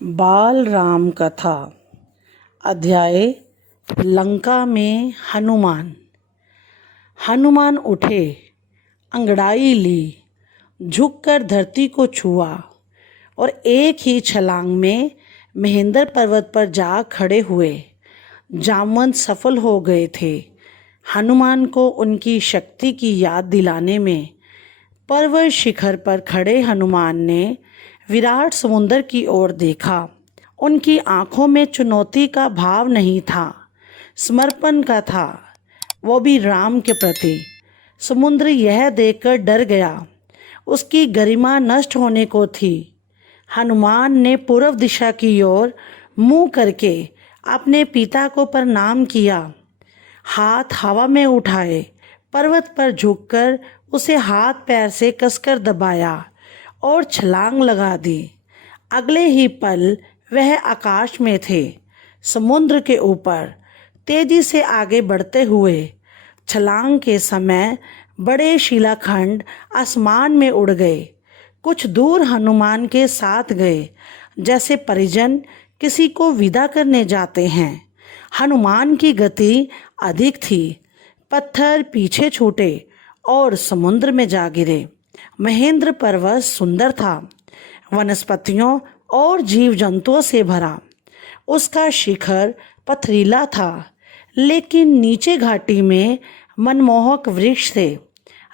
बाल राम कथा। अध्याय लंका में हनुमान। हनुमान उठे, अंगड़ाई ली, झुककर धरती को छुआ और एक ही छलांग में महेंद्र पर्वत पर जा खड़े हुए। जामवंत सफल हो गए थे हनुमान को उनकी शक्ति की याद दिलाने में। पर्वत शिखर पर खड़े हनुमान ने विराट समुद्र की ओर देखा। उनकी आंखों में चुनौती का भाव नहीं था, समर्पण का था, वो भी राम के प्रति। समुद्र यह देखकर डर गया, उसकी गरिमा नष्ट होने को थी। हनुमान ने पूर्व दिशा की ओर मुंह करके अपने पिता को प्रणाम किया, हाथ हवा में उठाए, पर्वत पर झुककर उसे हाथ पैर से कसकर दबाया और छलांग लगा दी। अगले ही पल वह आकाश में थे, समुद्र के ऊपर तेजी से आगे बढ़ते हुए। छलांग के समय बड़े शिलाखंड आसमान में उड़ गए। कुछ दूर हनुमान के साथ गए, जैसे परिजन किसी को विदा करने जाते हैं। हनुमान की गति अधिक थी, पत्थर पीछे छूटे और समुद्र में जा गिरे। महेंद्र पर्वत सुंदर था, वनस्पतियों और जीव जंतुओं से भरा। उसका शिखर पथरीला था, लेकिन नीचे घाटी में मनमोहक वृक्ष थे,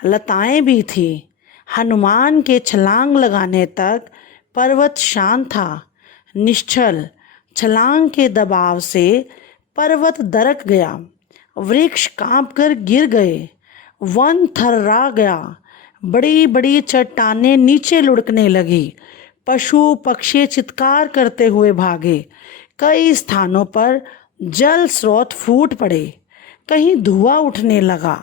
लताएं भी थी। हनुमान के छलांग लगाने तक पर्वत शांत था, निश्चल। छलांग के दबाव से पर्वत दरक गया, वृक्ष कांपकर गिर गए, वन थर्रा गया, बड़ी बड़ी चट्टानें नीचे लुढ़कने लगी, पशु पक्षी चित्कार करते हुए भागे। कई स्थानों पर जल स्रोत फूट पड़े, कहीं धुआं उठने लगा,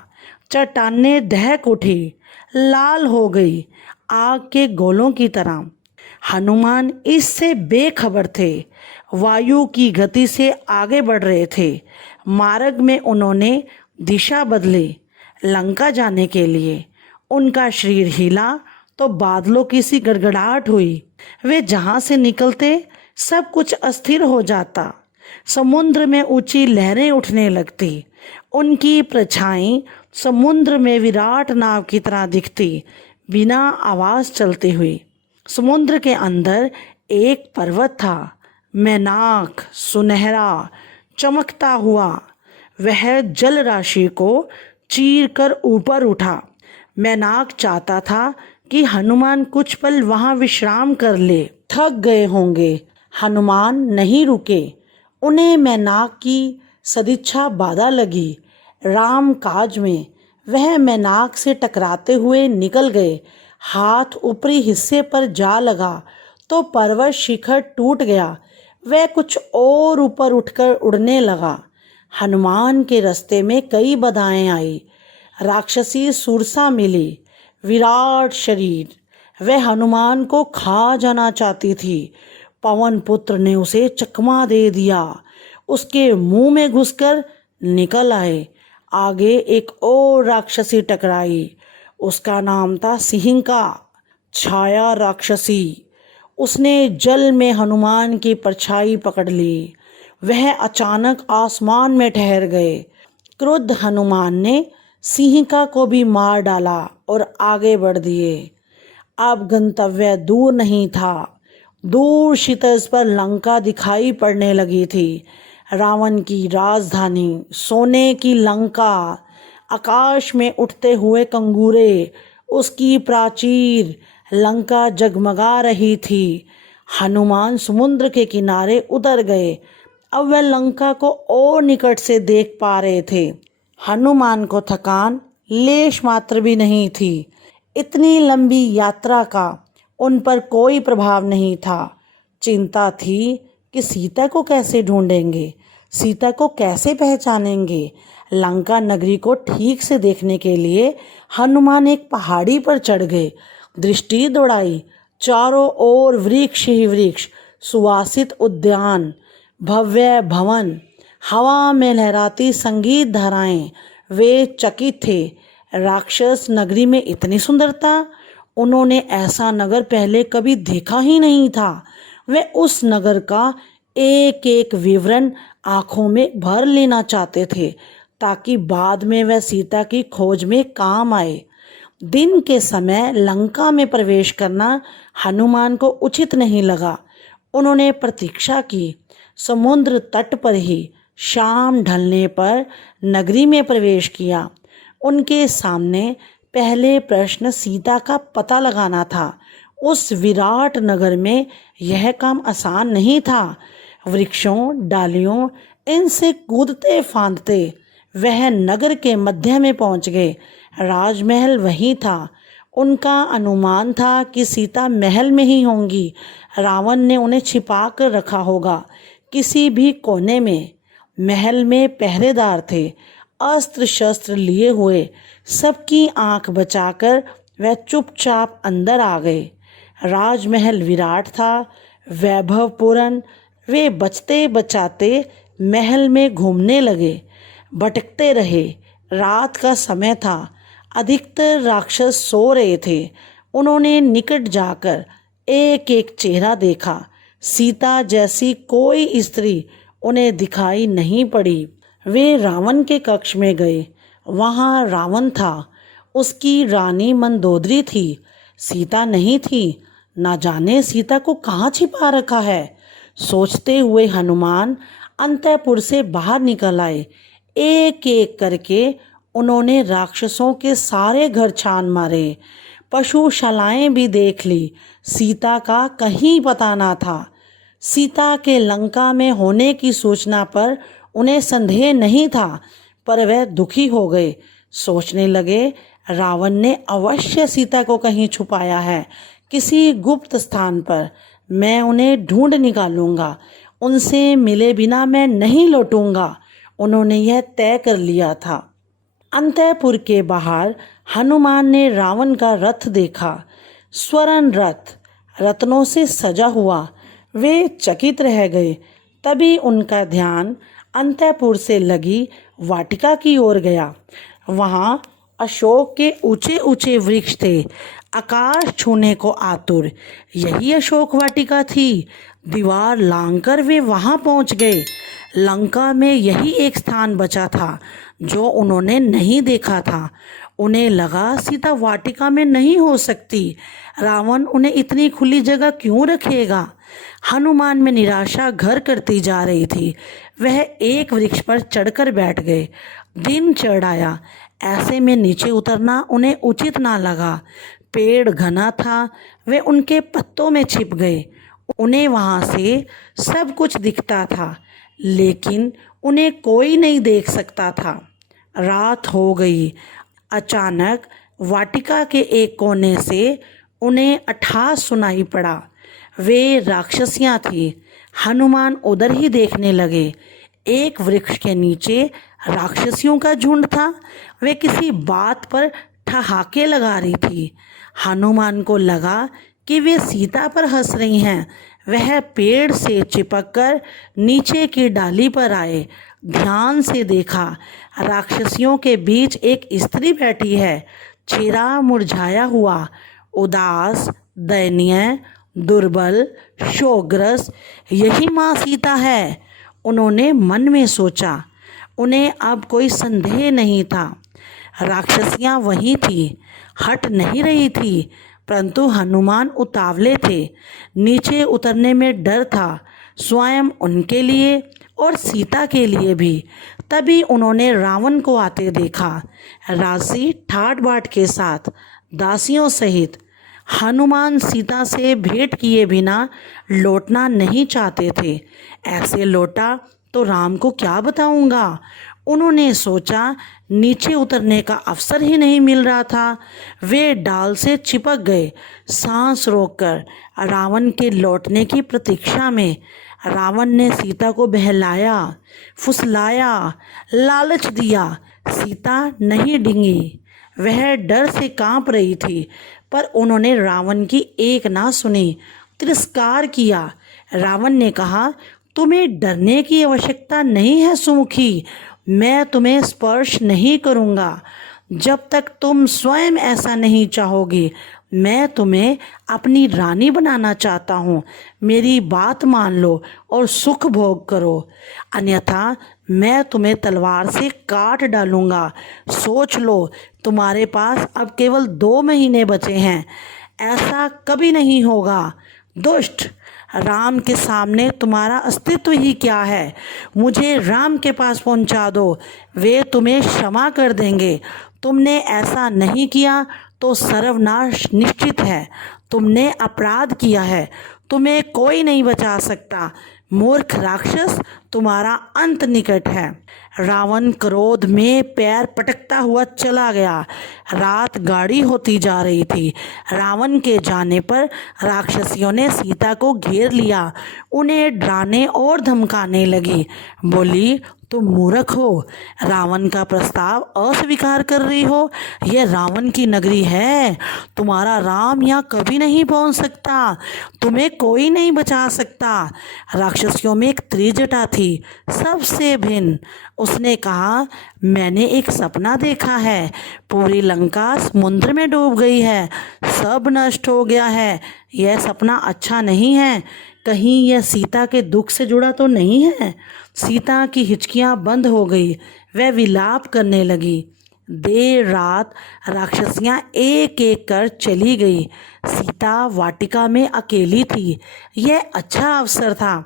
चट्टानें दहक उठी, लाल हो गई, आग के गोलों की तरह। हनुमान इससे बेखबर थे, वायु की गति से आगे बढ़ रहे थे। मार्ग में उन्होंने दिशा बदली, लंका जाने के लिए। उनका शरीर हिला तो बादलों की सी गड़गड़ाहट हुई। वे जहां से निकलते सब कुछ अस्थिर हो जाता। समुद्र में ऊंची लहरें उठने लगती, उनकी परछाई समुद्र में विराट नाव की तरह दिखती, बिना आवाज चलती हुई। समुद्र के अंदर एक पर्वत था, मैनाक, सुनहरा, चमकता हुआ। वह जल राशि को चीर कर ऊपर उठा। मैनाक चाहता था कि हनुमान कुछ पल वहां विश्राम कर ले, थक गए होंगे। हनुमान नहीं रुके, उन्हें मैनाक की सदिच्छा बाधा लगी। राम काज में वह मैनाक से टकराते हुए निकल गए। हाथ ऊपरी हिस्से पर जा लगा तो पर्वत शिखर टूट गया। वह कुछ और ऊपर उठकर उड़ने लगा। हनुमान के रास्ते में कई बाधाएं आई। राक्षसी सुरसा मिली, विराट शरीर, वह हनुमान को खा जाना चाहती थी। पवन पुत्र ने उसे चकमा दे दिया, उसके मुंह में घुसकर निकल आए। आगे एक और राक्षसी टकराई, उसका नाम था सिंहिका, छाया राक्षसी। उसने जल में हनुमान की परछाई पकड़ ली। वह अचानक आसमान में ठहर गए। क्रुद्ध हनुमान ने सिंहिका को भी मार डाला और आगे बढ़ दिए। अब गंतव्य दूर नहीं था। दूर क्षितिज पर लंका दिखाई पड़ने लगी थी, रावण की राजधानी, सोने की लंका। आकाश में उठते हुए कंगूरे, उसकी प्राचीर, लंका जगमगा रही थी। हनुमान समुद्र के किनारे उतर गए। अब वह लंका को और निकट से देख पा रहे थे। हनुमान को थकान लेश मात्र भी नहीं थी। इतनी लंबी यात्रा का उन पर कोई प्रभाव नहीं था। चिंता थी कि सीता को कैसे ढूंढेंगे, सीता को कैसे पहचानेंगे। लंका नगरी को ठीक से देखने के लिए हनुमान एक पहाड़ी पर चढ़ गए। दृष्टि दौड़ाई, चारों ओर वृक्ष ही वृक्ष, सुवासित उद्यान, भव्य भवन, हवा में लहराती संगीत धाराएं। वे चकित थे। राक्षस नगरी में इतनी सुंदरता, उन्होंने ऐसा नगर पहले कभी देखा ही नहीं था। वे उस नगर का एक एक विवरण आंखों में भर लेना चाहते थे ताकि बाद में वह सीता की खोज में काम आए। दिन के समय लंका में प्रवेश करना हनुमान को उचित नहीं लगा। उन्होंने प्रतीक्षा की। समुद्र तट पर ही शाम ढलने पर नगरी में प्रवेश किया। उनके सामने पहले प्रश्न सीता का पता लगाना था। उस विराट नगर में यह काम आसान नहीं था। वृक्षों, डालियों, इनसे कूदते फांदते वह नगर के मध्य में पहुंच गए। राजमहल वहीं था। उनका अनुमान था कि सीता महल में ही होंगी। रावण ने उन्हें छिपा कर रखा होगा किसी भी कोने में। महल में पहरेदार थे, अस्त्र शस्त्र लिए हुए। सबकी आंख बचाकर वह चुपचाप अंदर आ गए। राजमहल विराट था, वैभवपूर्ण। वे बचते बचाते महल में घूमने लगे, भटकते रहे। रात का समय था, अधिकतर राक्षस सो रहे थे। उन्होंने निकट जाकर एक एक चेहरा देखा। सीता जैसी कोई स्त्री उन्हें दिखाई नहीं पड़ी। वे रावण के कक्ष में गए। वहाँ रावण था, उसकी रानी मंदोदरी थी, सीता नहीं थी। ना जाने सीता को कहाँ छिपा रखा है। सोचते हुए हनुमान अंतःपुर से बाहर निकल आए। एक एक करके उन्होंने राक्षसों के सारे घर छान मारे, पशुशालाएं भी देख ली। सीता का कहीं पता ना था। सीता के लंका में होने की सूचना पर उन्हें संदेह नहीं था, पर वह दुखी हो गए। सोचने लगे, रावण ने अवश्य सीता को कहीं छुपाया है, किसी गुप्त स्थान पर। मैं उन्हें ढूंढ निकालूंगा, उनसे मिले बिना मैं नहीं लौटूंगा। उन्होंने यह तय कर लिया था। अंतःपुर के बाहर हनुमान ने रावण का रथ देखा, स्वर्ण रथ, रत्नों से सजा हुआ। वे चकित रह गए। तभी उनका ध्यान अंतःपुर से लगी वाटिका की ओर गया। वहाँ अशोक के ऊंचे ऊंचे वृक्ष थे, आकाश छूने को आतुर। यही अशोक वाटिका थी। दीवार लांघकर वे वहां पहुंच गए। लंका में यही एक स्थान बचा था जो उन्होंने नहीं देखा था। उन्हें लगा सीता वाटिका में नहीं हो सकती। रावण उन्हें इतनी खुली जगह क्यों रखेगा। हनुमान में निराशा घर करती जा रही थी। वह एक वृक्ष पर चढ़कर बैठ गए। दिन चढ़ आया। ऐसे में नीचे उतरना उन्हें उचित ना लगा। पेड़ घना था, वे उनके पत्तों में छिप गए। उन्हें वहाँ से सब कुछ दिखता था, लेकिन उन्हें कोई नहीं देख सकता था। रात हो गई। अचानक वाटिका के एक कोने से उन्हें अट्टहास सुनाई पड़ा। वे राक्षसियाँ थीं। हनुमान उधर ही देखने लगे। एक वृक्ष के नीचे राक्षसियों का झुंड था। वे किसी बात पर ठहाके लगा रही थी। हनुमान को लगा कि वे सीता पर हंस रही हैं। वह पेड़ से चिपककर नीचे की डाली पर आए। ध्यान से देखा, राक्षसियों के बीच एक स्त्री बैठी है, चेहरा मुरझाया हुआ, उदास, दयनीय, दुर्बल, शोकग्रस्त। यही माँ सीता है, उन्होंने मन में सोचा। उन्हें अब कोई संदेह नहीं था। राक्षसियाँ वहीं थी, हट नहीं रही थी, परंतु हनुमान उतावले थे। नीचे उतरने में डर था, स्वयं उनके लिए और सीता के लिए भी। तभी उन्होंने रावण को आते देखा, राशि ठाट बाट के साथ, दासियों सहित। हनुमान सीता से भेंट किए बिना लौटना नहीं चाहते थे। ऐसे लौटा तो राम को क्या बताऊंगा। उन्होंने सोचा, नीचे उतरने का अवसर ही नहीं मिल रहा था। वे डाल से चिपक गए, सांस रोककर रावण के लौटने की प्रतीक्षा में। रावण ने सीता को बहलाया, फुसलाया, लालच दिया। सीता नहीं डिंगी। वह डर से कांप रही थी, पर उन्होंने रावण की एक ना सुनी, तिरस्कार किया। रावण ने कहा, तुम्हें डरने की आवश्यकता नहीं है सुमुखी। मैं तुम्हें स्पर्श नहीं करूँगा जब तक तुम स्वयं ऐसा नहीं चाहोगे। मैं तुम्हें अपनी रानी बनाना चाहता हूँ। मेरी बात मान लो और सुख भोग करो, अन्यथा मैं तुम्हें तलवार से काट डालूँगा। सोच लो, तुम्हारे पास अब केवल 2 महीने बचे हैं। ऐसा कभी नहीं होगा। दुष्ट, राम के सामने तुम्हारा अस्तित्व ही क्या है। मुझे राम के पास पहुंचा दो, वे तुम्हें क्षमा कर देंगे। तुमने ऐसा नहीं किया तो सर्वनाश निश्चित है। तुमने अपराध किया है, तुम्हें कोई नहीं बचा सकता। मूर्ख राक्षस, तुम्हारा अंत निकट है। रावण क्रोध में पैर पटकता हुआ चला गया। रात गाढ़ी होती जा रही थी। रावण के जाने पर राक्षसियों ने सीता को घेर लिया, उन्हें डराने और धमकाने लगी। बोली, तुम मूर्ख हो, रावण का प्रस्ताव अस्वीकार कर रही हो। यह रावण की नगरी है, तुम्हारा राम यहाँ कभी नहीं पहुँच सकता। तुम्हें कोई नहीं बचा सकता। राक्षसियों में एक त्रिजटा थी, सबसे भिन्न। उसने कहा, मैंने एक सपना देखा है। पूरी लंका समुद्र में डूब गई है, सब नष्ट हो गया है। यह सपना अच्छा नहीं है। कहीं यह सीता के दुख से जुड़ा तो नहीं है। सीता की हिचकियां बंद हो गई, वह विलाप करने लगी। देर रात राक्षसियां एक एक कर चली गई। सीता वाटिका में अकेली थी। यह अच्छा अवसर था,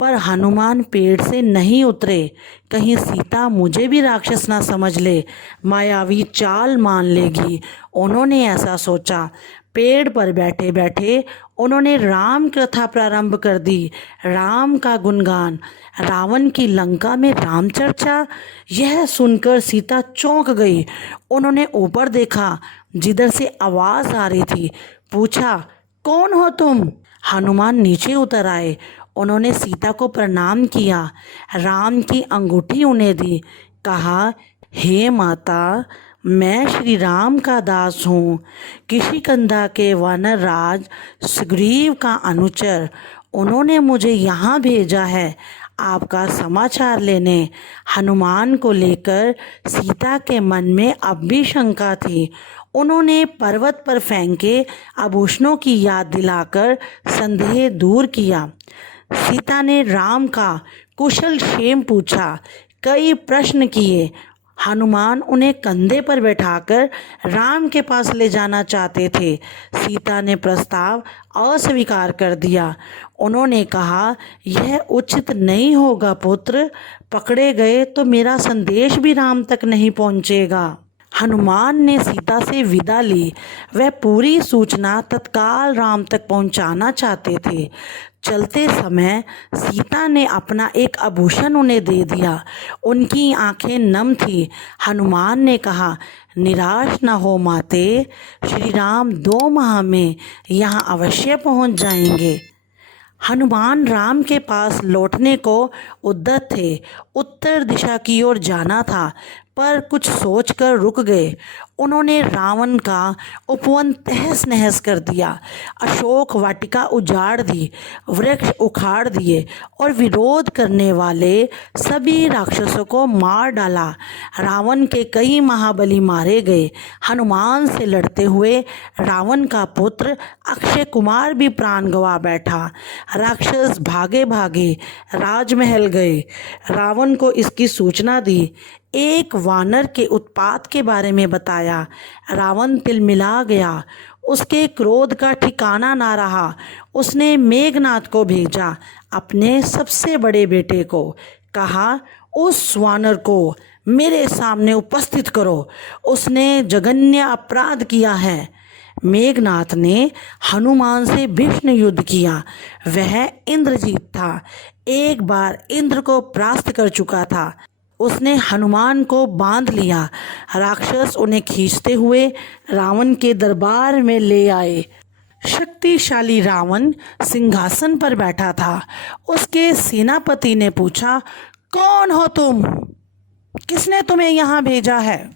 पर हनुमान पेड़ से नहीं उतरे। कहीं सीता मुझे भी राक्षस ना समझ ले, मायावी चाल मान लेगी। उन्होंने ऐसा सोचा। पेड़ पर बैठे बैठे उन्होंने राम कथा प्रारंभ कर दी। राम का गुणगान, रावण की लंका में राम चर्चा। यह सुनकर सीता चौंक गई। उन्होंने ऊपर देखा, जिधर से आवाज़ आ रही थी। पूछा, कौन हो तुम? हनुमान नीचे उतर आए। उन्होंने सीता को प्रणाम किया, राम की अंगूठी उन्हें दी। कहा, हे माता, मैं श्री राम का दास हूँ, किशिकंधा के वानर राज सुग्रीव का अनुचर। उन्होंने मुझे यहाँ भेजा है आपका समाचार लेने। हनुमान को लेकर सीता के मन में अब भी शंका थी। उन्होंने पर्वत पर फेंके आभूषणों की याद दिलाकर संदेह दूर किया। सीता ने राम का कुशल क्षेम पूछा, कई प्रश्न किए। हनुमान उन्हें कंधे पर बैठाकर राम के पास ले जाना चाहते थे। सीता ने प्रस्ताव अस्वीकार कर दिया। उन्होंने कहा, यह उचित नहीं होगा पुत्र, पकड़े गए तो मेरा संदेश भी राम तक नहीं पहुंचेगा। हनुमान ने सीता से विदा ली। वह पूरी सूचना तत्काल राम तक पहुंचाना चाहते थे। चलते समय सीता ने अपना एक आभूषण उन्हें दे दिया। उनकी आंखें नम थी। हनुमान ने कहा, निराश न हो माते, श्री राम 2 माह में यहाँ अवश्य पहुँच जाएंगे। हनुमान राम के पास लौटने को उद्यत थे। उत्तर दिशा की ओर जाना था, पर कुछ सोचकर रुक गए। उन्होंने रावण का उपवन तहस नहस कर दिया, अशोक वाटिका उजाड़ दी, वृक्ष उखाड़ दिए और विरोध करने वाले सभी राक्षसों को मार डाला। रावण के कई महाबली मारे गए। हनुमान से लड़ते हुए रावण का पुत्र अक्षय कुमार भी प्राण गंवा बैठा। राक्षस भागे भागे राजमहल गए। रावण को इसकी सूचना दी। एक वानर के उत्पात के बारे में बताया। रावण तिलमिला गया। उसके क्रोध का ठिकाना ना रहा। उसने मेघनाथ को भेजा, अपने सबसे बड़े बेटे को। कहा, उस वानर को मेरे सामने उपस्थित करो, उसने जघन्य अपराध किया है। मेघनाथ ने हनुमान से भीषण युद्ध किया। वह इंद्रजीत था, एक बार इंद्र को परास्त कर चुका था। उसने हनुमान को बांध लिया। राक्षस उन्हें खींचते हुए रावण के दरबार में ले आए। शक्तिशाली रावण सिंहासन पर बैठा था। उसके सेनापति ने पूछा, कौन हो तुम? किसने तुम्हें यहाँ भेजा है?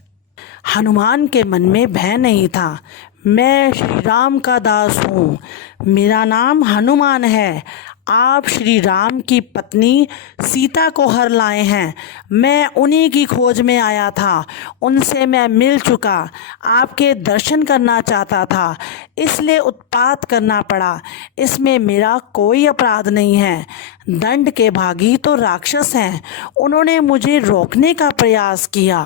हनुमान के मन में भय नहीं था। मैं श्री राम का दास हूँ, मेरा नाम हनुमान है। आप श्री राम की पत्नी सीता को हर लाए हैं। मैं उन्हीं की खोज में आया था, उनसे मैं मिल चुका, आपके दर्शन करना चाहता था, इसलिए उत्पात करना पड़ा। इसमें मेरा कोई अपराध नहीं है। दंड के भागी तो राक्षस हैं, उन्होंने मुझे रोकने का प्रयास किया।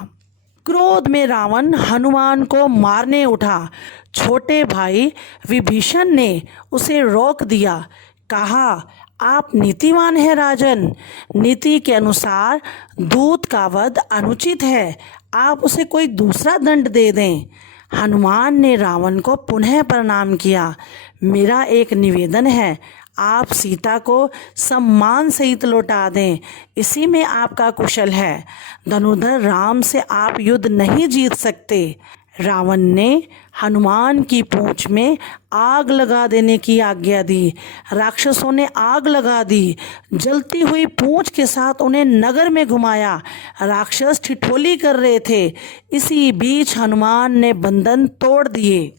क्रोध में रावण हनुमान को मारने उठा। छोटे भाई विभीषण ने उसे रोक दिया। कहा, आप नीतिवान हैं राजन, नीति के अनुसार दूत का वध अनुचित है, आप उसे कोई दूसरा दंड दे दें। हनुमान ने रावण को पुनः प्रणाम किया। मेरा एक निवेदन है, आप सीता को सम्मान सहित लौटा दें, इसी में आपका कुशल है। धनुर्धर राम से आप युद्ध नहीं जीत सकते। रावण ने हनुमान की पूंछ में आग लगा देने की आज्ञा दी। राक्षसों ने आग लगा दी। जलती हुई पूंछ के साथ उन्हें नगर में घुमाया। राक्षस ठिठोली कर रहे थे। इसी बीच हनुमान ने बंधन तोड़ दिए।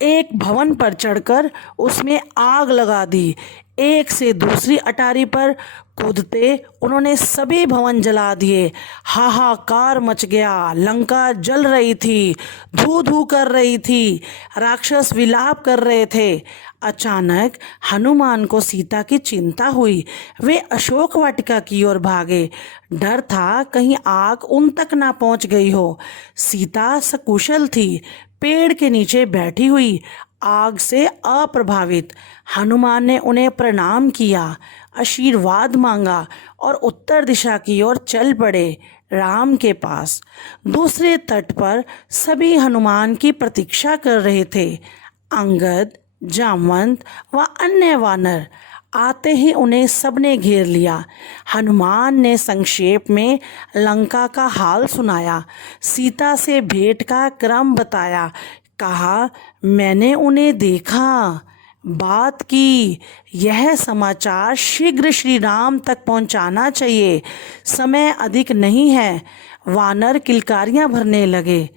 एक भवन पर चढ़कर उसमें आग लगा दी। एक से दूसरी अटारी पर कूदते उन्होंने सभी भवन जला दिए। हाहाकार मच गया। लंका जल रही थी, धू धू कर रही थी। राक्षस विलाप कर रहे थे। अचानक हनुमान को सीता की चिंता हुई। वे अशोक वाटिका की ओर भागे। डर था कहीं आग उन तक ना पहुंच गई हो। सीता सकुशल थी, पेड़ के नीचे बैठी हुई, आग से अप्रभावित। हनुमान ने उन्हें प्रणाम किया, आशीर्वाद मांगा और उत्तर दिशा की ओर चल पड़े, राम के पास। दूसरे तट पर सभी हनुमान की प्रतीक्षा कर रहे थे। अंगद, जामवंत व अन्य वानर आते ही उन्हें सबने घेर लिया। हनुमान ने संक्षेप में लंका का हाल सुनाया, सीता से भेंट का क्रम बताया। कहा, मैंने उन्हें देखा, बात की, यह समाचार शीघ्र श्री राम तक पहुंचाना चाहिए, समय अधिक नहीं है। वानर किलकारियां भरने लगे।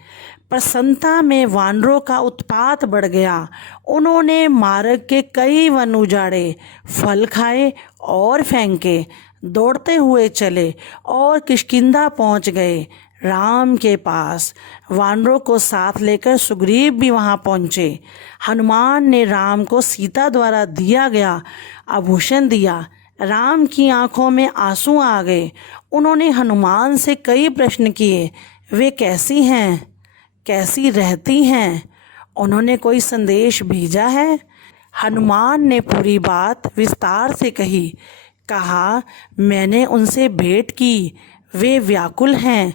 प्रसन्नता में वानरों का उत्पात बढ़ गया। उन्होंने मार्ग के कई वन उजाड़े, फल खाए और फेंके, दौड़ते हुए चले और किष्किंधा पहुंच गए, राम के पास। वानरों को साथ लेकर सुग्रीव भी वहां पहुंचे। हनुमान ने राम को सीता द्वारा दिया गया आभूषण दिया। राम की आंखों में आंसू आ गए। उन्होंने हनुमान से कई प्रश्न किए। वे कैसी हैं, कैसी रहती हैं, उन्होंने कोई संदेश भेजा है? हनुमान ने पूरी बात विस्तार से कही। कहा, मैंने उनसे भेंट की, वे व्याकुल हैं,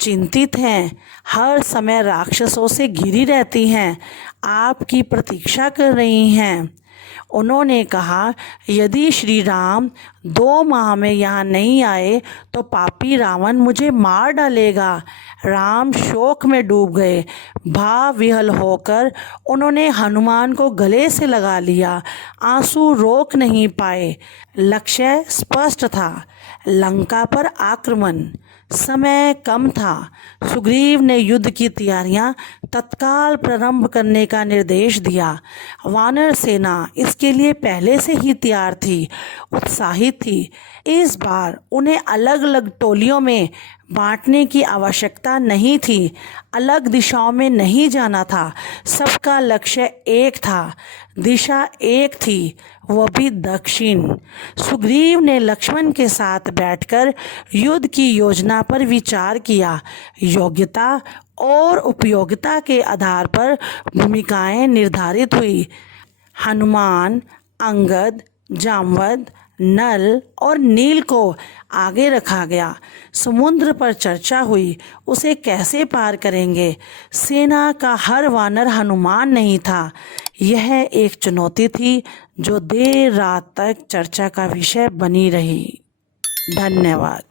चिंतित हैं, हर समय राक्षसों से घिरी रहती हैं, आपकी प्रतीक्षा कर रही हैं। उन्होंने कहा, यदि श्री राम 2 माह में यहाँ नहीं आए तो पापी रावण मुझे मार डालेगा। राम शोक में डूब गए। भाव विह्वल होकर उन्होंने हनुमान को गले से लगा लिया। आंसू रोक नहीं पाए। लक्ष्य स्पष्ट था, लंका पर आक्रमण। समय कम था। सुग्रीव ने युद्ध की तैयारियां तत्काल प्रारंभ करने का निर्देश दिया। वानर सेना इसके लिए पहले से ही तैयार थी, उत्साहित थी। इस बार उन्हें अलग अलग टोलियों में बांटने की आवश्यकता नहीं थी, अलग दिशाओं में नहीं जाना था। सबका लक्ष्य एक था, दिशा एक थी, वह भी दक्षिण। सुग्रीव ने लक्ष्मण के साथ बैठकर युद्ध की योजना पर विचार किया। योग्यता और उपयोगिता के आधार पर भूमिकाएं निर्धारित हुई। हनुमान, अंगद, जामवंत, नल और नील को आगे रखा गया। समुद्र पर चर्चा हुई, उसे कैसे पार करेंगे। सेना का हर वानर हनुमान नहीं था। यह एक चुनौती थी जो देर रात तक चर्चा का विषय बनी रही। धन्यवाद।